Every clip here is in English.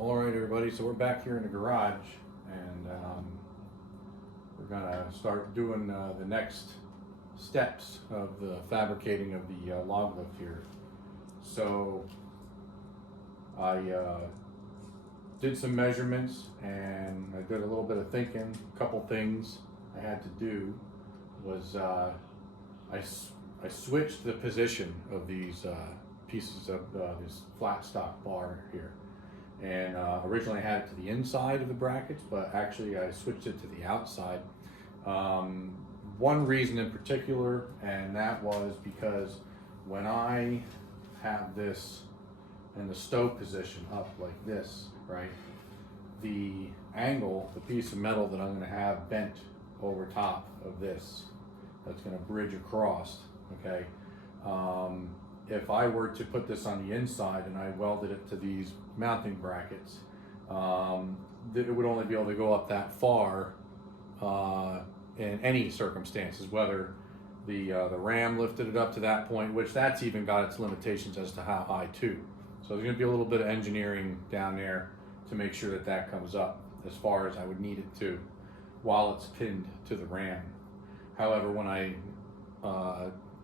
All right, everybody. So we're back here in the garage, and we're gonna start doing the next steps of the fabricating of the log lift here. So I did some measurements, and I did a little bit of thinking. A couple things I had to do was I switched the position of these pieces of this flat stock bar here. And originally I had it to the inside of the brackets, but actually I switched it to the outside. One reason in particular, and that was because when I have this in the stove position up like this, right, the angle, the piece of metal that I'm going to have bent over top of this, that's going to bridge across, okay, if I were to put this on the inside and I welded it to these mounting brackets, it would only be able to go up that far in any circumstances, whether the ram lifted it up to that point, which that's even got its limitations as to how high too. So there's going to be a little bit of engineering down there to make sure that that comes up as far as I would need it to while it's pinned to the ram. However, when I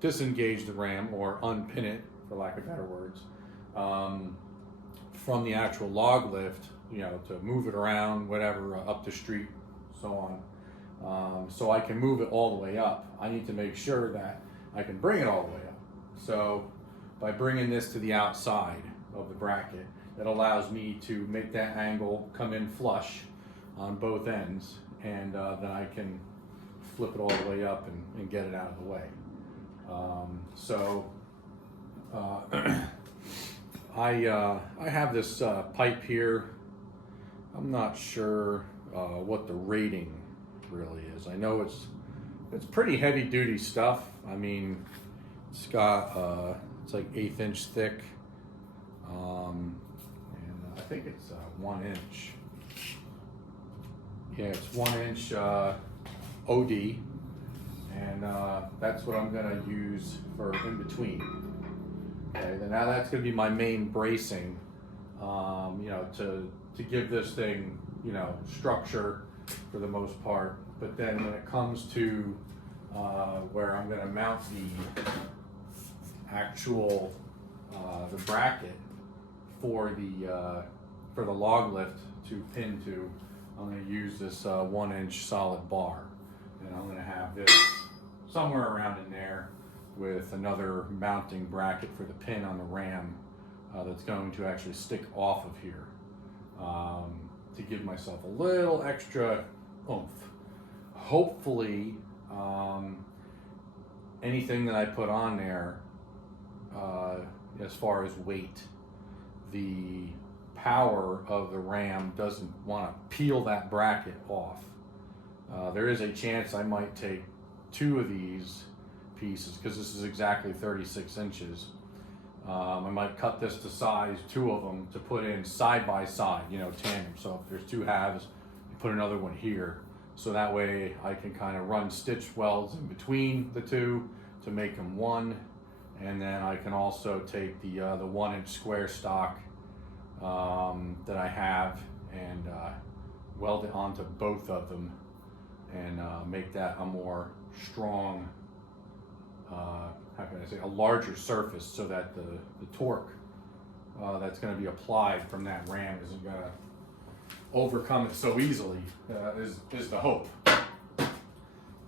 disengage the ram or unpin it, for lack of better words, from the actual log lift, you know, to move it around, whatever, up the street, so on. So I can move it all the way up. I need to make sure that I can bring it all the way up. So by bringing this to the outside of the bracket, it allows me to make that angle come in flush on both ends, and then I can flip it all the way up and get it out of the way. I have this pipe here. I'm not sure what the rating really is. I know it's pretty heavy duty stuff. I mean, it's got it's like 1/8 inch thick, and I think it's 1 inch. Yeah, it's 1 inch OD, and that's what I'm gonna use for in between. Okay, then now that's gonna be my main bracing, you know, to give this thing, you know, structure for the most part. But then when it comes to where I'm gonna mount the actual the bracket for the log lift to pin to, I'm going to use this 1 inch solid bar, and I'm going to have this somewhere around in there with another mounting bracket for the pin on the ram that's going to actually stick off of here to give myself a little extra oomph. Hopefully anything that I put on there as far as weight, the power of the ram doesn't want to peel that bracket off. There is a chance I might take 2 of these pieces, because this is exactly 36 inches. I might cut this to size, 2 of them, to put in side by side, you know, tandem. So if there's 2 halves, you put another one here. So that way I can kind of run stitch welds in between the 2 to make them one. And then I can also take the 1 inch square stock that I have and weld it onto both of them and make that a more strong, how can I say, a larger surface, so that the torque that's going to be applied from that ram isn't going to overcome it so easily, is the hope.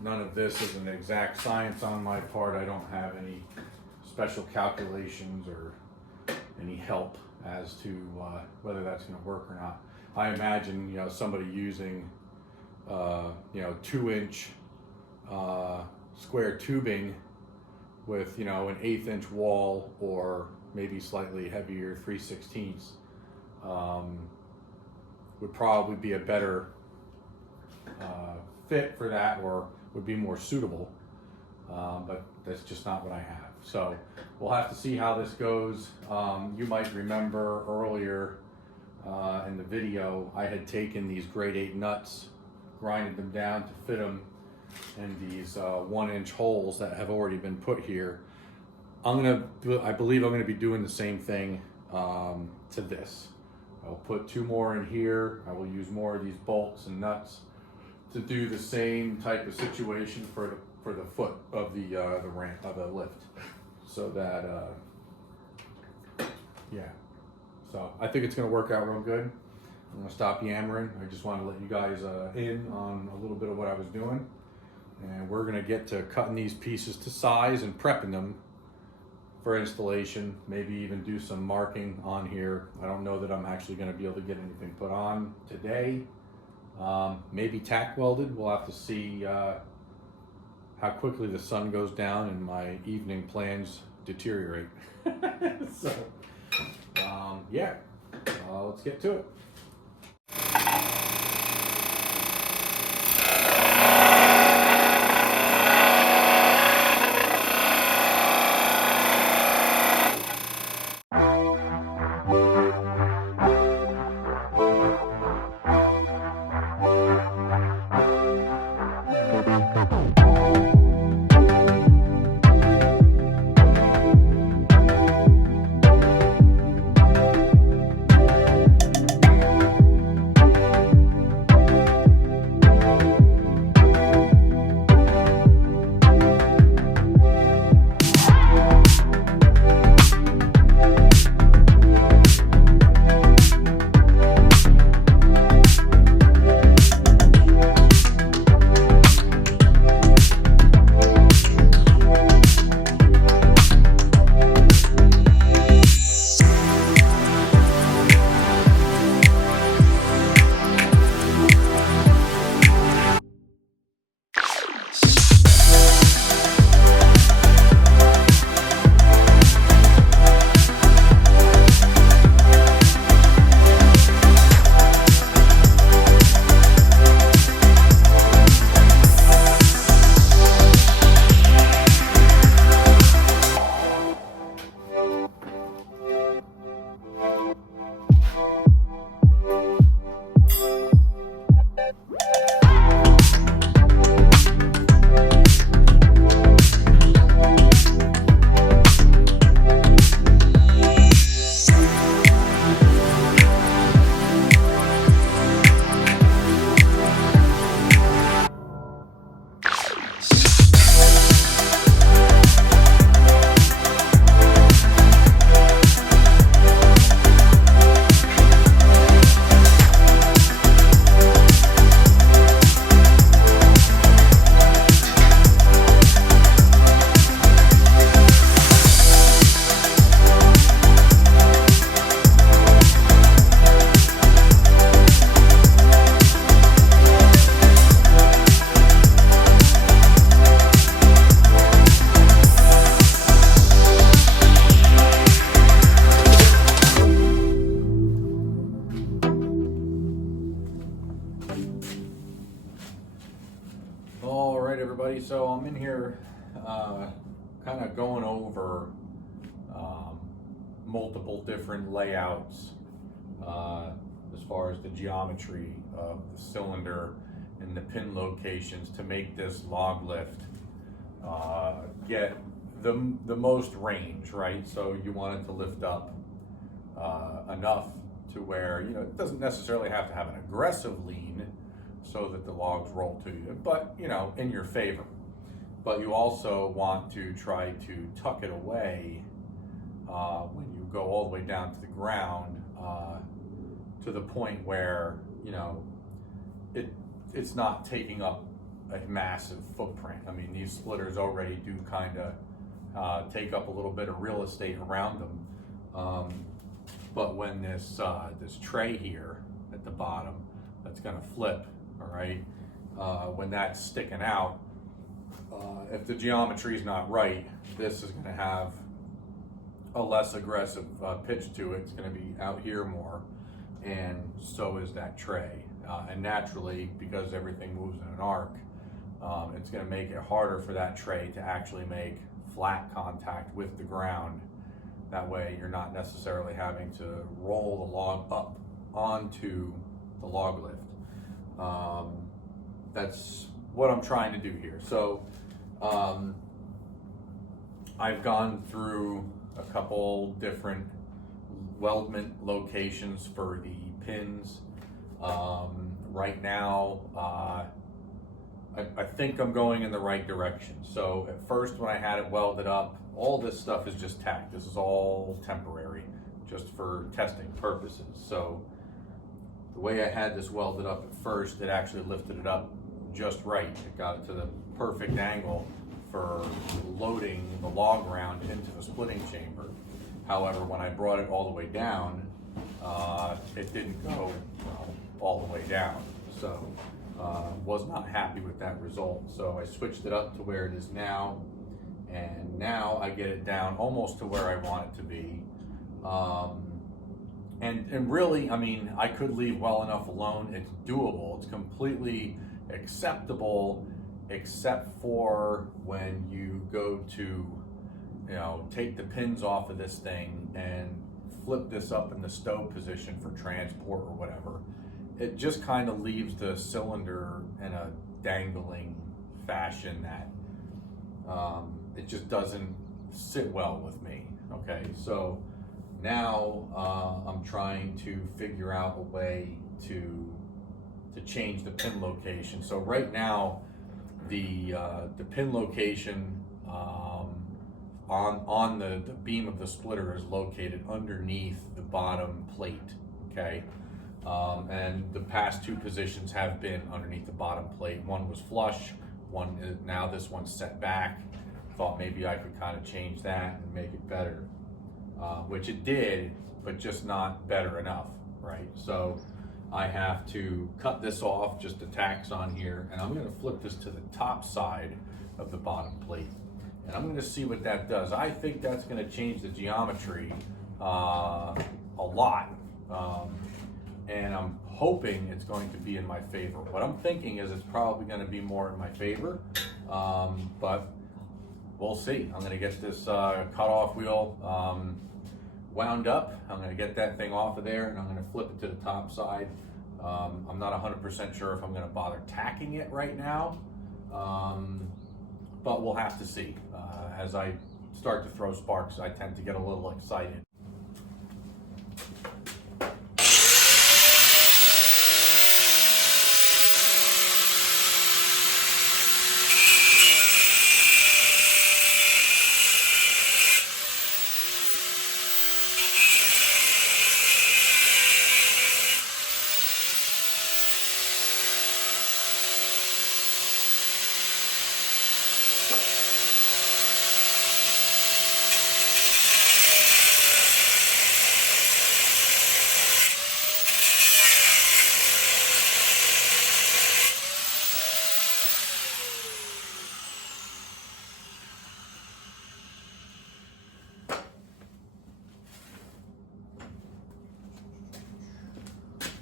None of this is an exact science on my part. I don't have any special calculations or any help as to whether that's going to work or not. I imagine, you know, somebody using you know, 2 inch square tubing with, you know, an 1/8 inch wall, or maybe slightly heavier 3/16 would probably be a better fit for that, or would be more suitable, but that's just not what I have. So we'll have to see how this goes. You might remember earlier in the video, I had taken these grade 8 nuts, grinded them down to fit them in these 1 inch holes that have already been put here. I believe I'm gonna be doing the same thing to this. I'll put 2 more in here. I will use more of these bolts and nuts to do the same type of situation for the foot of the ramp of the lift, so that yeah. So I think it's gonna work out real good. I'm gonna stop yammering. I just want to let you guys in on a little bit of what I was doing, and we're gonna get to cutting these pieces to size and prepping them for installation. Maybe even do some marking on here. I don't know that I'm actually gonna be able to get anything put on today. Maybe tack welded. We'll have to see how quickly the sun goes down and my evening plans deteriorate. So yeah, let's get to it. All right, everybody. So I'm in here kind of going over multiple different layouts as far as the geometry of the cylinder and the pin locations to make this log lift get the most range, right? So you want it to lift up enough to where, you know, it doesn't necessarily have to have an aggressive lean so that the logs roll to you, but, you know, in your favor. But you also want to try to tuck it away when you go all the way down to the ground to the point where, you know, it's not taking up a massive footprint. I mean, these splitters already do kind of take up a little bit of real estate around them. But when this tray here at the bottom, that's gonna flip, all right, when that's sticking out, if the geometry is not right, this is gonna have a less aggressive pitch to it. It's gonna be out here more, and so is that tray. And naturally, because everything moves in an arc, it's gonna make it harder for that tray to actually make flat contact with the ground. That way you're not necessarily having to roll the log up onto the log lift. That's what I'm trying to do here. So I've gone through a couple different weldment locations for the pins. Right now, I think I'm going in the right direction. So at first when I had it welded up, all this stuff is just tack. This is all temporary, just for testing purposes. So the way I had this welded up at first, it actually lifted it up just right. It got it to the perfect angle for loading the log round into the splitting chamber. However, when I brought it all the way down, it didn't go all the way down. So was not happy with that result. So I switched it up to where it is now, and now I get it down almost to where I want it to be. And really, I mean, I could leave well enough alone. It's doable. It's completely acceptable, except for when you go to, you know, take the pins off of this thing and flip this up in the stow position for transport or whatever. It just kind of leaves the cylinder in a dangling fashion that it just doesn't sit well with me. Okay, so now I'm trying to figure out a way to change the pin location. So right now, the pin location on the beam of the splitter is located underneath the bottom plate. Okay. And the past two positions have been underneath the bottom plate. One was flush, one is, now this one's set back. Thought maybe I could kind of change that and make it better, which it did, but just not better enough, right? So I have to cut this off, just the tacks on here, and I'm gonna flip this to the top side of the bottom plate. And I'm gonna see what that does. I think that's gonna change the geometry a lot. And I'm hoping it's going to be in my favor. What I'm thinking is it's probably going to be more in my favor, but we'll see. I'm going to get this cutoff wheel wound up. I'm going to get that thing off of there, and I'm going to flip it to the top side. I'm not 100% sure if I'm going to bother tacking it right now, but we'll have to see. As I start to throw sparks, I tend to get a little excited.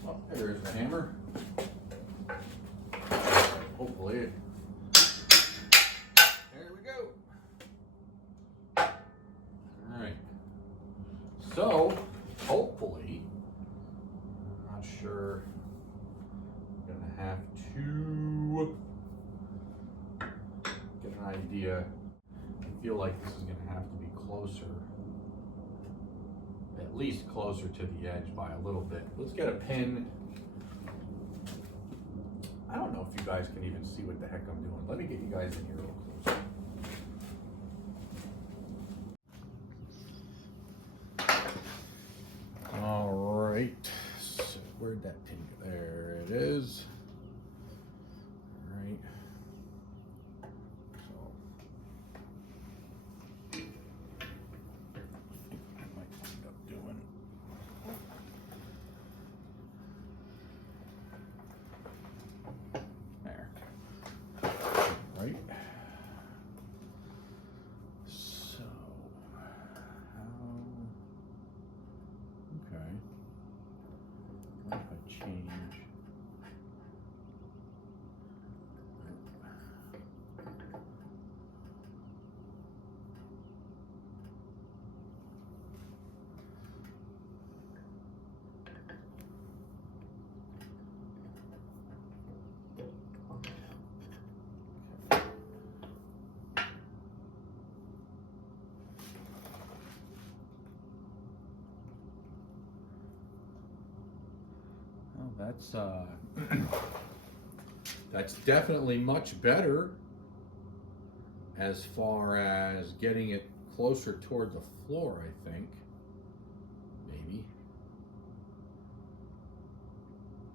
Well, there's the hammer. Hopefully. There we go. All right. So, hopefully, I'm not sure. I'm gonna have to get an idea. I feel like this is gonna have to be closer. At least closer to the edge by a little bit. Let's get a pin. I don't know if you guys can even see what the heck I'm doing. Let me get you guys in here real close. All right, so where'd that pin go? There it is. All right. Right. So, okay. What if I change? that's that's definitely much better as far as getting it closer toward the floor, I think. Maybe.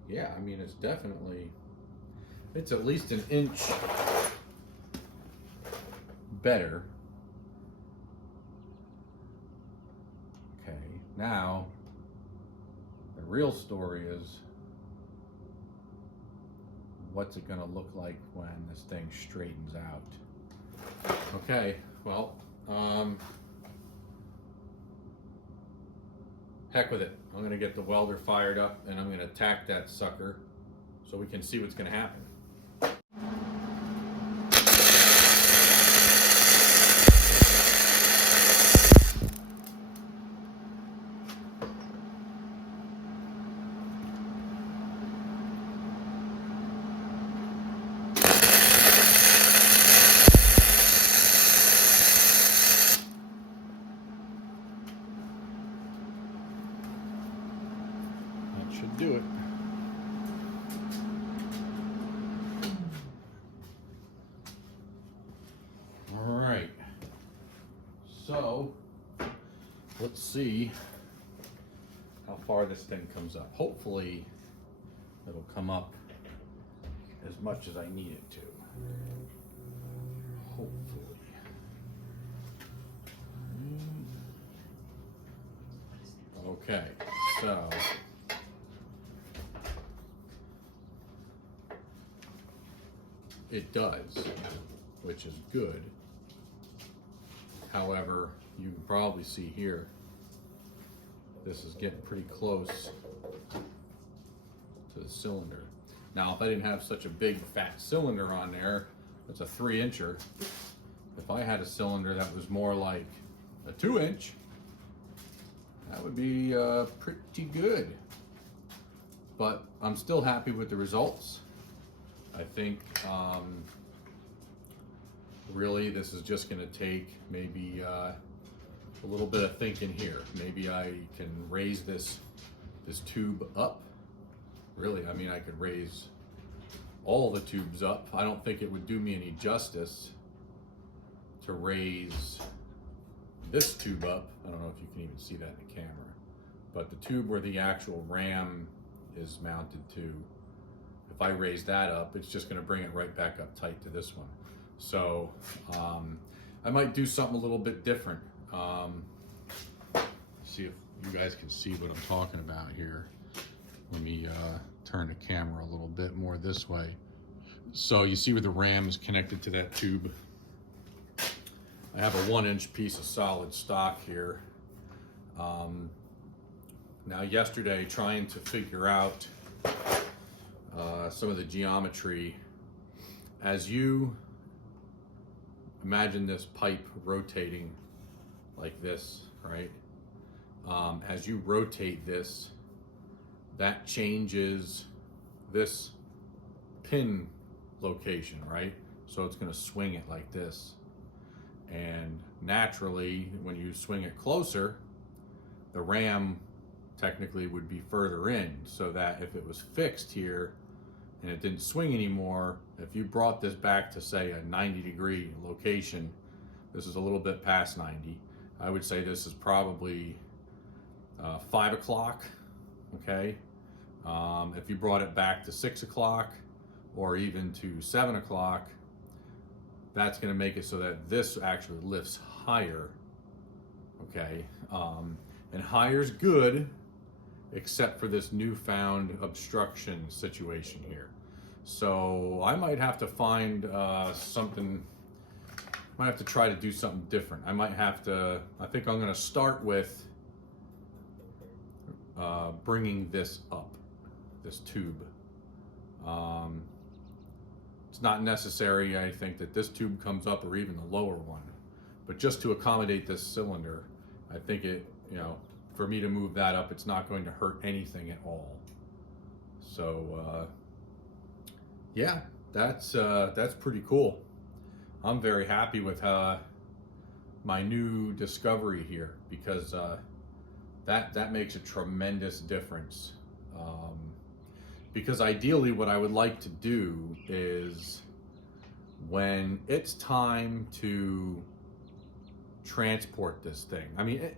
Yeah, I mean, it's at least an inch better. Okay, now the real story is, what's it gonna look like when this thing straightens out? Okay, well, heck with it. I'm gonna get the welder fired up and I'm gonna tack that sucker so we can see what's gonna happen. That should do it. All right. So let's see how far this thing comes up. Hopefully it'll come up as much as I need it to. Hopefully. Okay, so it does, which is good. However, you can probably see here, this is getting pretty close to the cylinder. Now, if I didn't have such a big fat cylinder on there, it's a 3-incher. If I had a cylinder that was more like a 2-inch, that would be pretty good. But I'm still happy with the results. I think really this is just going to take maybe a little bit of thinking here. Maybe I can raise this tube up. Really, I mean, I could raise all the tubes up. I don't think it would do me any justice to raise this tube up. I don't know if you can even see that in the camera, but the tube where the actual ram is mounted to, if I raise that up, it's just going to bring it right back up tight to this one. So I might do something a little bit different. See if you guys can see what I'm talking about here. Let me turn the camera a little bit more this way. So you see where the ram is connected to that tube. I have a 1-inch piece of solid stock here. Now yesterday, trying to figure out some of the geometry, as you imagine this pipe rotating like this, right? As you rotate this, that changes this pin location, right? So it's going to swing it like this. And naturally, when you swing it closer, the ram technically would be further in, so that if it was fixed here and it didn't swing anymore, if you brought this back to say a 90-degree location, this is a little bit past 90. I would say this is probably 5 o'clock, okay? If you brought it back to 6 o'clock or even to 7 o'clock, that's going to make it so that this actually lifts higher, okay? And higher's good, except for this newfound obstruction situation here. So I might have to find something, might have to try to do something different. I might have to, I think I'm going to start with bringing this up, this tube. It's not necessary, I think, that this tube comes up or even the lower one, but just to accommodate this cylinder, I think it, you know, for me to move that up, it's not going to hurt anything at all. So yeah, that's pretty cool. I'm very happy with my new discovery here, because that makes a tremendous difference. Because ideally what I would like to do is when it's time to transport this thing, I mean,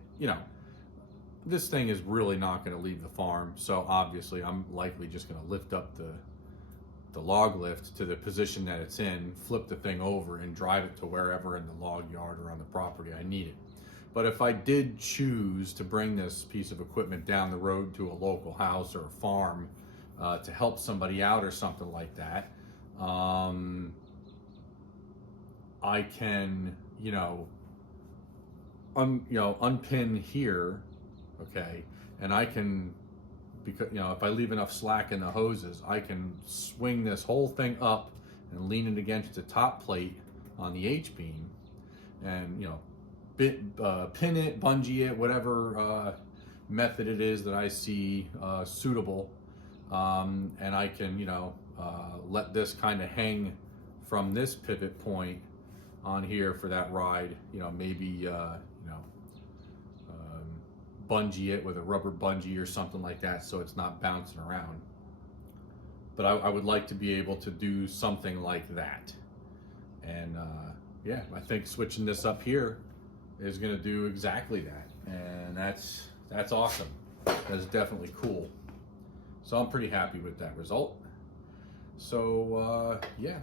this thing is really not going to leave the farm, so obviously I'm likely just going to lift up the log lift to the position that it's in, flip the thing over, and drive it to wherever in the log yard or on the property I need it. But if I did choose to bring this piece of equipment down the road to a local house or a farm to help somebody out or something like that, I can, unpin here, okay, and I can, because if I leave enough slack in the hoses, I can swing this whole thing up and lean it against the top plate on the H-beam, and pin it, bungee it, whatever method it is that I see suitable, and I can let this kind of hang from this pivot point on here for that ride. Maybe bungee it with a rubber bungee or something like that, so it's not bouncing around. But I would like to be able to do something like that. And yeah, I think switching this up here is going to do exactly that. And that's awesome. That's definitely cool. So I'm pretty happy with that result. So yeah,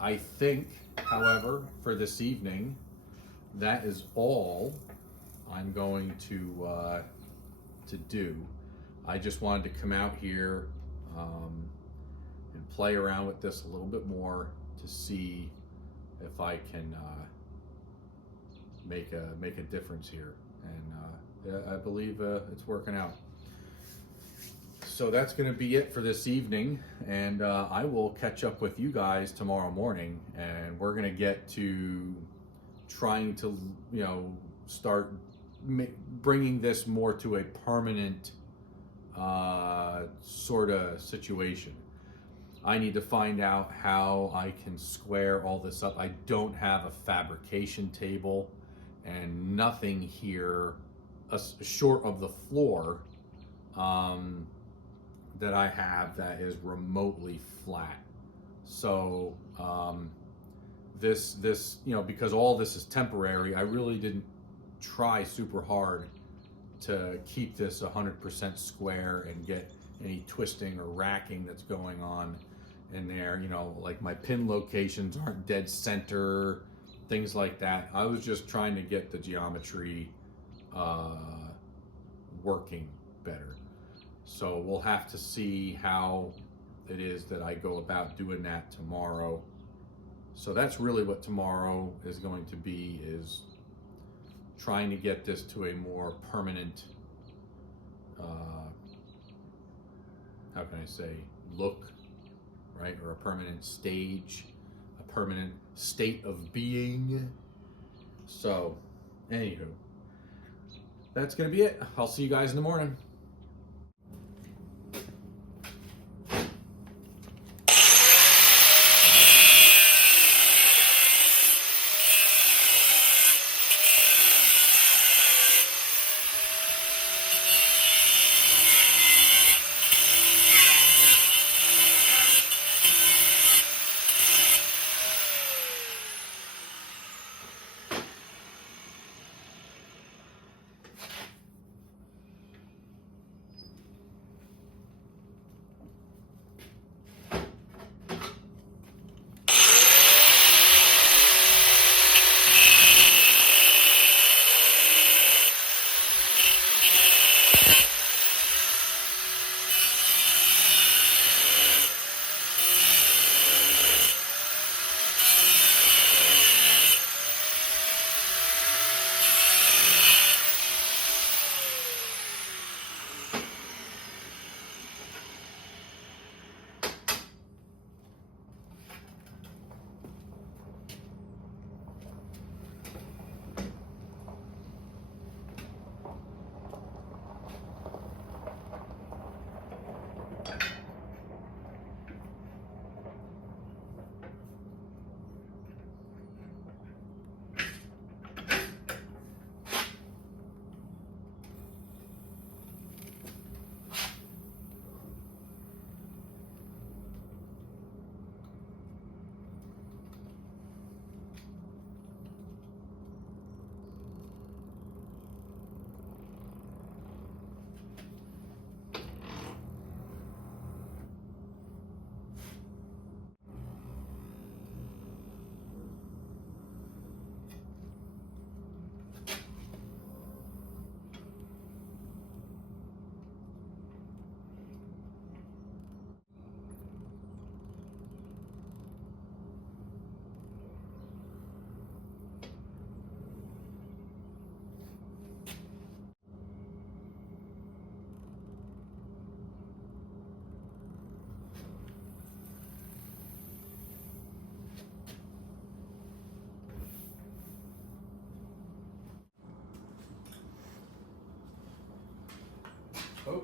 I think, however, for this evening, that is all I'm going to do. I just wanted to come out here and play around with this a little bit more to see if I can make a difference here, and yeah, I believe it's working out. So that's going to be it for this evening, and I will catch up with you guys tomorrow morning, and we're going to get to trying to start bringing this more to a permanent sort of situation. I need to find out how I can square all this up. I don't have a fabrication table and nothing here short of the floor that I have that is remotely flat. So this because all this is temporary, I really didn't try super hard to keep this 100% square and get any twisting or racking that's going on in there. Like my pin locations aren't dead center, things like that. I was just trying to get the geometry working better. So we'll have to see how it is that I go about doing that tomorrow. So that's really what tomorrow is going to be, is trying to get this to a more permanent, how can I say, look, right? Or a permanent stage, a permanent state of being. So, anywho, that's going to be it. I'll see you guys in the morning.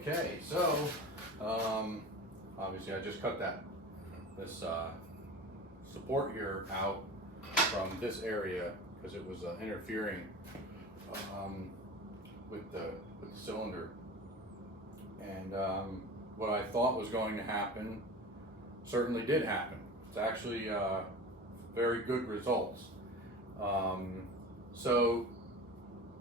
Okay, so obviously I just cut this support here out from this area because it was interfering with the cylinder. And what I thought was going to happen certainly did happen. It's actually very good results. So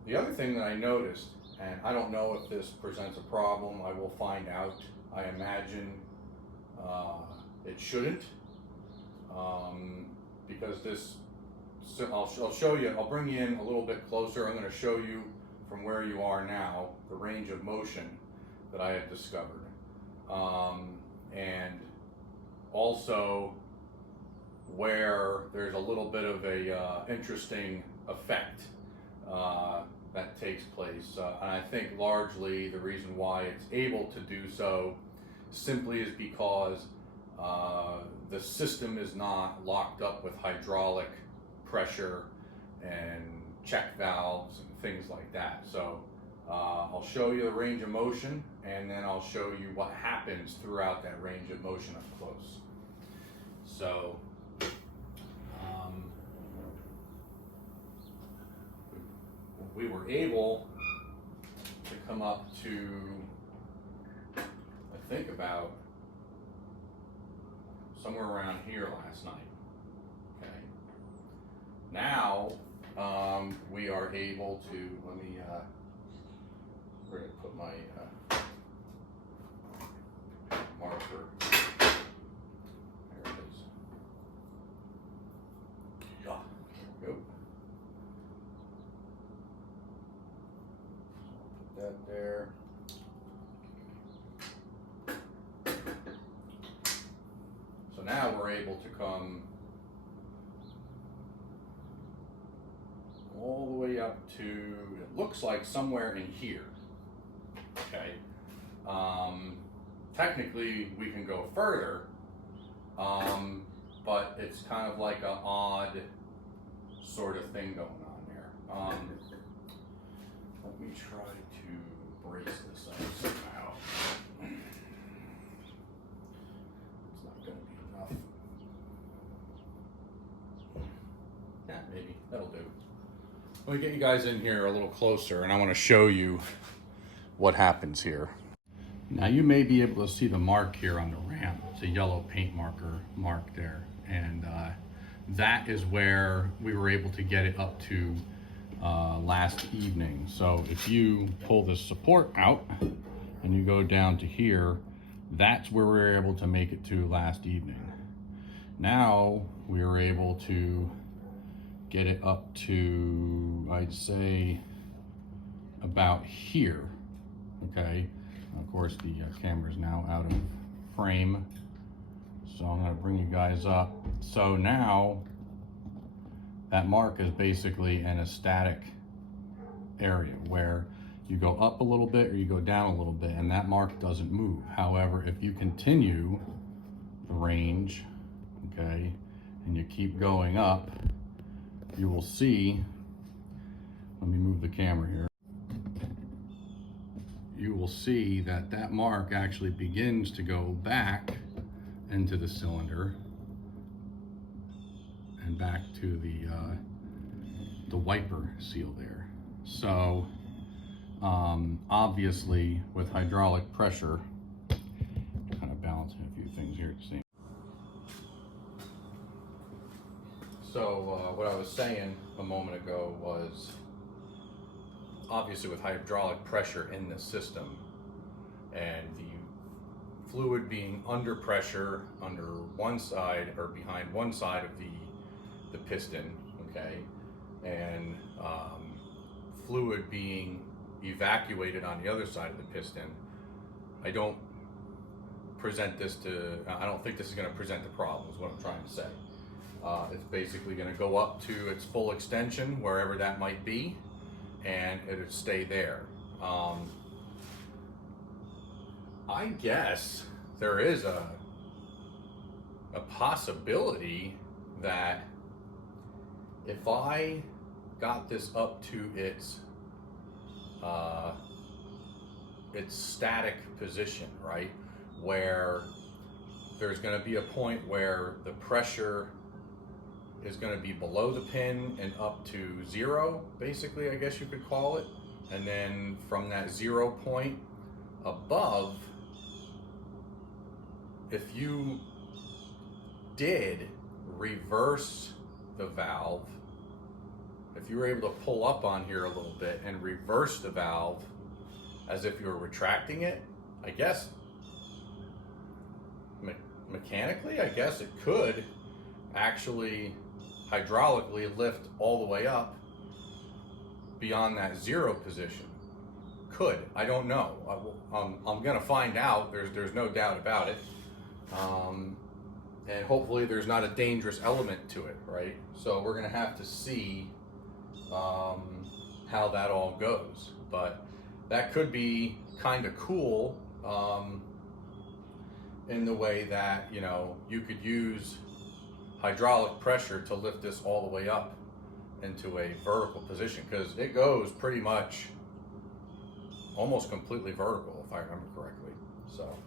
the other thing that I noticed, and I don't know if this presents a problem, I will find out. I imagine it shouldn't, because this, so I'll show you, I'll bring you in a little bit closer. I'm going to show you from where you are now, the range of motion that I have discovered. And also where there's a little bit of a interesting effect that takes place. And I think largely the reason why it's able to do so simply is because the system is not locked up with hydraulic pressure and check valves and things like that. So I'll show you the range of motion, and then I'll show you what happens throughout that range of motion up close. So we were able to come up to, I think, about somewhere around here last night. Okay. Now we are able to, let me, we're going to put my marker. There it is. Yeah. Go. Put that there. So now we're able to come all the way up to, it looks like somewhere in here. Okay. Technically we can go further, but it's kind of like an odd sort of thing going on there. Let me try to brace this up somehow. It's not going to be enough. Yeah, maybe that'll do. Let me get you guys in here a little closer, and I want to show you what happens here. Now you may be able to see the mark here on the ramp. It's a yellow paint mark there, and that is where we were able to get it up to last evening. So if you pull this support out and you go down to here, that's where we were able to make it to last evening. Now we were able to get it up to, I'd say, about here. Okay, of course the camera is now out of frame, so I'm going to bring you guys up. So now that mark is basically in a static area where you go up a little bit or you go down a little bit, and that mark doesn't move. However, if you continue the range, okay, and you keep going up, you will see, let me move the camera here, you will see that that mark actually begins to go back into the cylinder and back to the wiper seal there. So obviously with hydraulic pressure, kind of balancing a few things here at the same. So what I was saying a moment ago was, obviously with hydraulic pressure in the system and the fluid being under pressure under one side or behind one side of the piston, okay, and fluid being evacuated on the other side of the piston, I don't think this is going to present the problem, is what I'm trying to say. It's basically going to go up to its full extension, wherever that might be, and it'll stay there. I guess there is a possibility that if I got this up to its its static position, right? Where there's going to be a point where the pressure is going to be below the pin and up to zero, basically, I guess you could call it. And then from that 0 point above, if you did reverse the valve, if you were able to pull up on here a little bit and reverse the valve as if you were retracting it, I guess mechanically, I guess it could actually hydraulically lift all the way up beyond that 0 position. Could. I don't know. I'm going to find out. There's no doubt about it. And hopefully there's not a dangerous element to it, right? So we're going to have to see how that all goes. But that could be kind of cool in the way that, you know, you could use hydraulic pressure to lift this all the way up into a vertical position, because it goes pretty much almost completely vertical, if I remember correctly. So